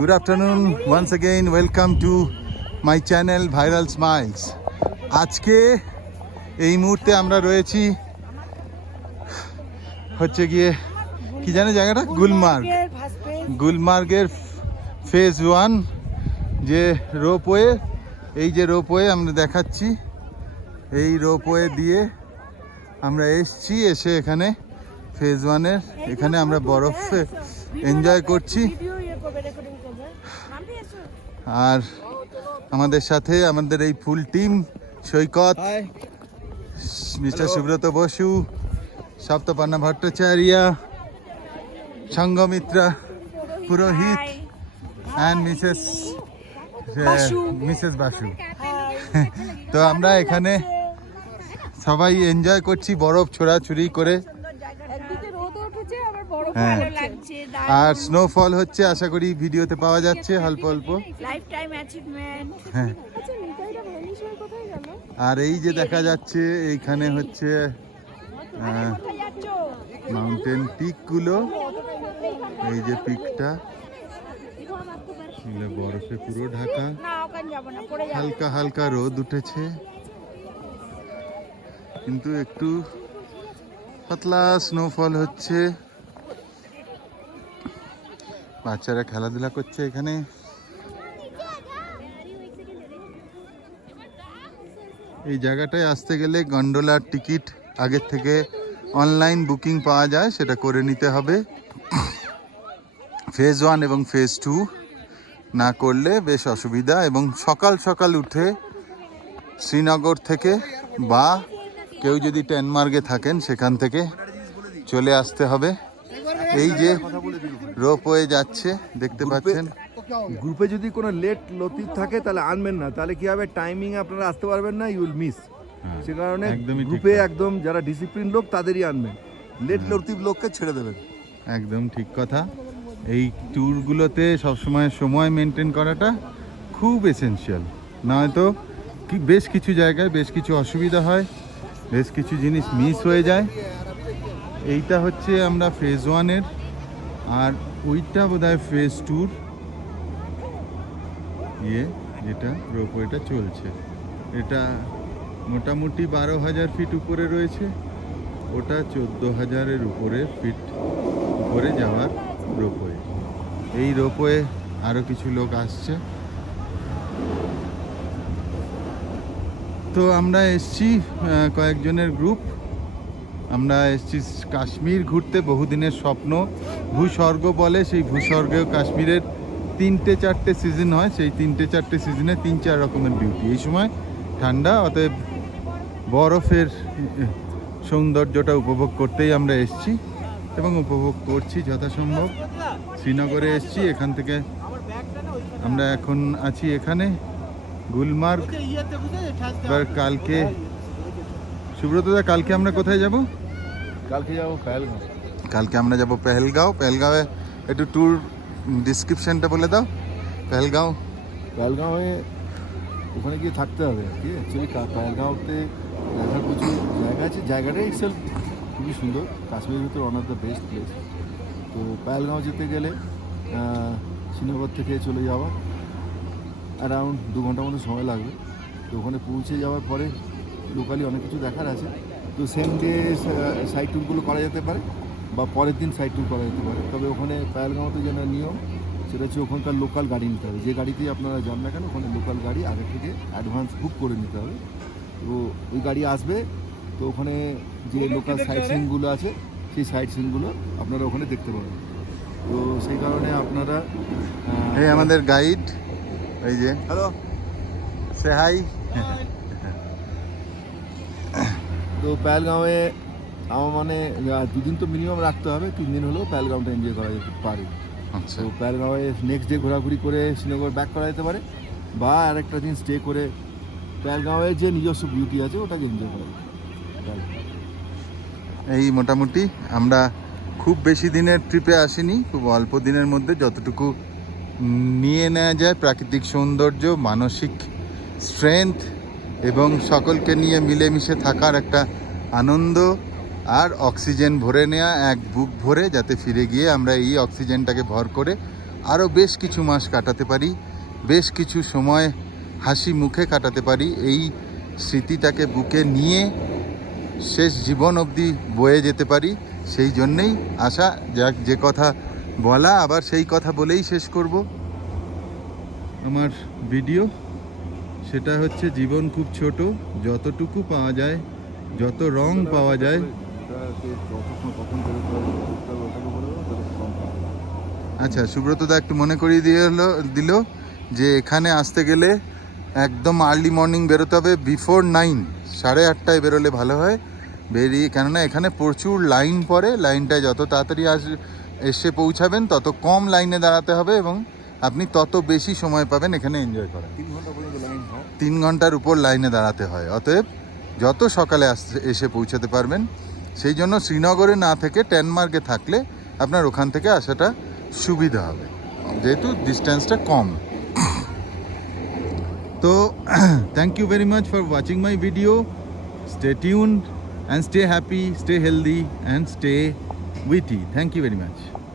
Good afternoon. Once again, welcome to my channel Viral Smiles. আজকে এই মুহূর্তে আমরা রয়েছি হচ্ছে গিয়ে কি জানে জায়গাটা গুলমার্গের ফেজ 1 যে রোপওয়ে, এই যে রোপওয়ে আমরা দেখাচ্ছি, এই রোপওয়ে দিয়ে আমরা এসে এখানে ফেজ 1-এর এখানে আমরা বরফে এনজয় করছি। আর আমাদের সাথে আমাদের এই ফুল টিম, সৈকত, মিস্টার সুব্রত বসু, সপ্তপর্ণা ভট্টাচার্য, সঙ্গমিত্রা পুরোহিত অ্যান্ড মিসেস বাসু। তো আমরা এখানে সবাই এনজয় করছি বরফ ছোড়াছুড়ি করে। হ্যাঁ, আর স্নোফল হচ্ছে, আশা করি ভিডিওতে পাওয়া যাচ্ছে অল্প অল্প। হ্যাঁ, আর এই যে দেখা যাচ্ছে এইখানে হচ্ছে মাউন্টেন পিকগুলো, এই যে পিকটা বরফে পুরো ঢাকা, হালকা হালকা রোদ উঠেছে কিন্তু একটু পাতলা স্নোফল হচ্ছে। বাচ্চারা খেলাধুলা করছে এখানে। এই জায়গাটায় আসতে গেলে গন্ডোলার টিকিট আগের থেকে অনলাইন বুকিং পাওয়া যায়, সেটা করে নিতে হবে। ফেজ 1 এবং ফেজ 2 না করলে বেশ অসুবিধা। এবং সকাল সকাল উঠে শ্রীনগর থেকে বা কেউ যদি টেনমার্গে থাকেন সেখান থেকে চলে আসতে হবে। এই যে রোপওয়ে যাচ্ছে দেখতে পাচ্ছেন। গ্রুপে যদি কোনো লেট লতিফ থাকে তাহলে আনবেন না, তাহলে কি হবে, টাইমিং আপনারা আসতে পারবেন না, ইউ উইল মিস। সে কারণে গ্রুপে একদম যারা ডিসিপ্লিন লোক তাদেরই আনবেন, লেট লতিফ লোককে ছেড়ে দেবেন। একদম ঠিক কথা। এই ট্যুরগুলোতে সবসময় সময় মেনটেন করাটা খুব এসেনশিয়াল, নয়তো কি বেশ কিছু জায়গায় বেশ কিছু অসুবিধা হয়, বেশ কিছু জিনিস মিস হয়ে যায়। এইটা হচ্ছে আমরা ফেজ 1-এর, আর ওইটা বোধহয় ফেজ 2-র যেটা রোপওয়েটা চলছে। এটা মোটামুটি 12,000 ফিট উপরে রয়েছে, ওটা 14,000-এর ফিট উপরে যাওয়ার রোপওয়ে। এই রোপওয়ে আরও কিছু লোক আসছে। তো আমরা এসছি কয়েকজনের গ্রুপ, আমরা এসছি কাশ্মীর ঘুরতে। বহুদিনের স্বপ্ন, ভূস্বর্গ বলে, সেই ভূস্বর্গেও কাশ্মীরের 3-4টে সিজন হয়, সেই 3-4টে সিজনে 3-4 রকমের বিউটি। এই সময় ঠান্ডা, অতএব বরফের সৌন্দর্যটা উপভোগ করতেই আমরা এসছি এবং উপভোগ করছি যথাসম্ভব। শ্রীনগরে এসছি, এখান থেকে আমরা এখন আছি এখানে গুলমার্গ। এবার কালকে সুব্রতদা, কালকে আমরা কোথায় যাব? কালকে যাবো পেহেলগাঁও। কালকে আমরা যাব পেহেলগাঁওয়ে একটু ট্যুর ডিসক্রিপশনটা বলে দাও। পেহেলগাঁওয়ে ওখানে গিয়ে থাকতে হবে। ঠিক আছে, অ্যাকচুয়ালি পেহেলগাঁওতে দেখার প্রচুর জায়গা আছে। জায়গাটাই ইটসেলফ খুবই সুন্দর, কাশ্মীরের ভিতরে one of the best place. তো পেহেলগাঁও যেতে গেলে শ্রীনগর থেকে চলে যাওয়া অ্যারাউন্ড 2 ঘন্টার মতো সময় লাগবে। তো ওখানে পৌঁছে যাওয়ার পরে লোকালি অনেক কিছু দেখার আছে। তো সেম ডে সাইড ট্যুরগুলো করা যেতে পারে বা পরের দিন সাইড ট্যুর করা যেতে পারে। তবে ওখানে পেহেলগাঁওতে যেটা নিয়ম, সেটা হচ্ছে ওখানকার লোকাল গাড়ি নিতে হবে। যে গাড়িতেই আপনারা যান না কেন, ওখানে লোকাল গাড়ি আগে থেকে অ্যাডভান্স বুক করে নিতে হবে। তো ওই গাড়ি আসবে, তো ওখানে যে লোকাল সাইট সিনগুলো আছে সেই সাইট সিনগুলো আপনারা ওখানে দেখতে পাবেন। তো সেই কারণে আপনারা এই আমাদের গাইড, এই যে হ্যালো, সে হাই। তো পেহেলগাঁওয়ে আমার মানে 2 দিন তো মিনিমাম রাখতে হবে, 3 দিন হলেও পেহেলগাঁওটা এনজয় করা যেতে পারে। আচ্ছা, তো পেহেলগাঁওয়ে নেক্সট ডে ঘোরাঘুরি করে শ্রীনগর ব্যাক করা যেতে পারে, বা আরেকটা দিন স্টে করে পেহেলগাঁওয়ের যে নিজস্ব বিউটি আছে ওটাকে এনজয় করা যেতে পারে। এই মোটামুটি আমরা খুব বেশি দিনের ট্রিপে আসিনি, খুব অল্প দিনের মধ্যে যতটুকু নিয়ে নেওয়া যায় প্রাকৃতিক সৌন্দর্য, মানসিক স্ট্রেংথ এবং সকলকে নিয়ে মিলেমিশে থাকার একটা আনন্দ আর অক্সিজেন ভরে নেওয়া এক বুক ভরে, যাতে ফিরে গিয়ে আমরা এই অক্সিজেনটাকে ভর করে আরও বেশ কিছু মাস কাটাতে পারি, বেশ কিছু সময় হাসি মুখে কাটাতে পারি, এই স্মৃতিটাকে বুকে নিয়ে শেষ জীবন অবধি বয়ে যেতে পারি। সেই জন্যেই আশা, যাক যে কথা বলা আবার সেই কথা বলেই শেষ করব আমার ভিডিও। সেটা হচ্ছে জীবন খুব ছোট, যতটুকু পাওয়া যায়, যত রং পাওয়া যায়। আচ্ছা, সুব্রতদা একটু মনে করিয়ে দিল যে এখানে আসতে গেলে একদম আর্লি মর্নিং বেরোতে হবে, বিফোর 9, 8:30টায় বেরোলে ভালো হয়। বেরিয়ে, কেননা এখানে প্রচুর লাইন পড়ে, লাইনটায় যত তাড়াতাড়ি এসে পৌঁছাবেন তত কম লাইনে দাঁড়াতে হবে এবং আপনি তত বেশি সময় পাবেন এখানে এনজয় করার। 3 ঘন্টা পর্যন্ত লাইন হয়, 3 ঘন্টার উপর লাইনে দাঁড়াতে হয়। অতএব যত সকালে এসে পৌঁছাতে পারবেন। সেই জন্য শ্রীনগরে না থেকে টেনমার্কে থাকলে আপনার ওখান থেকে আসাটা সুবিধা হবে, যেহেতু ডিস্টেন্সটা কম। তো thank you very much for watching my video. Stay tuned and stay happy, stay healthy and stay witty. Thank you very much.